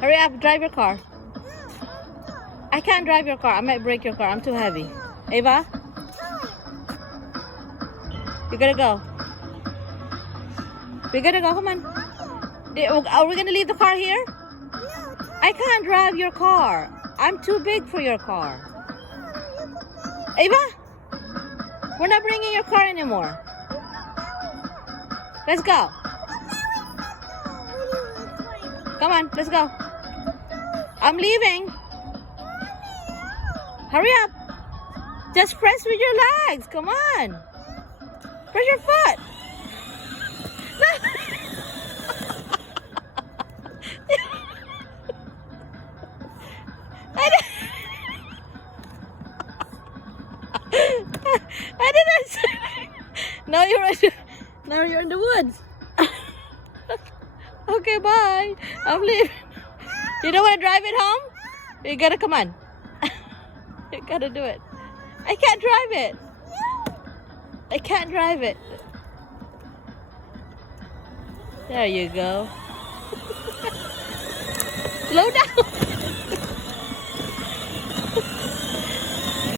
Hurry up, drive your car. I can't drive your car. I might break your car. I'm too heavy. Ava? You gotta go. We gotta go. Come on. Are we gonna leave the car here? I can't drive your car. I'm too big for your car. Ava? We're not bringing your car anymore. Let's go. Come on, let's go. I'm leaving. Hurry up. Just press with your legs. Come on. Press your foot. I didn't say. Now you're in the woods. Okay, bye. I'm leaving. You don't want to drive it home? You gotta come on. You gotta do it. I can't drive it. I can't drive it. There you go. Slow down.